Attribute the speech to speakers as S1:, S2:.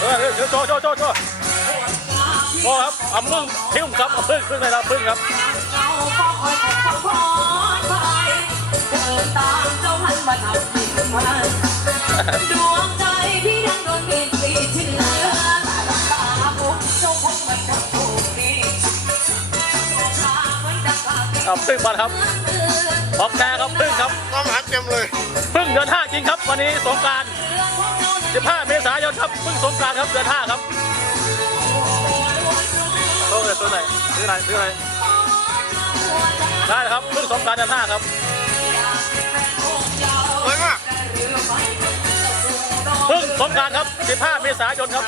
S1: 对对对，走走走走。 จโอ้ครับเอาพึ่งทิ้งครับเอาพึ่งขึ้นเลยครับพึ่งครับ
S2: เราก็คอยขอขอไปเดินตามเจ้าพันมาทำผิดมันดวงใจพี่ดังโดนเปลี่ยนสีเชื่อตาบุกเจ้าคงไม่ทำถูกดีตาเหมือนดังตา
S1: เอาพึ่งมาครับออกแน่ครับพึ่งครับ
S3: น้ำหาเต็มเลย
S1: พึ่งเดือนห้าจริงครับ วันนี้สงกราร15 เมษายนครับพึ่งสงกรารครับเดือนห้าครับ ออะไรซื้ออะไรได้ครับพึ่งสงกรารเดือนห้าครับ
S3: สวยมาก
S1: พึ่งสงกรารครับ 15 เมษายนครับ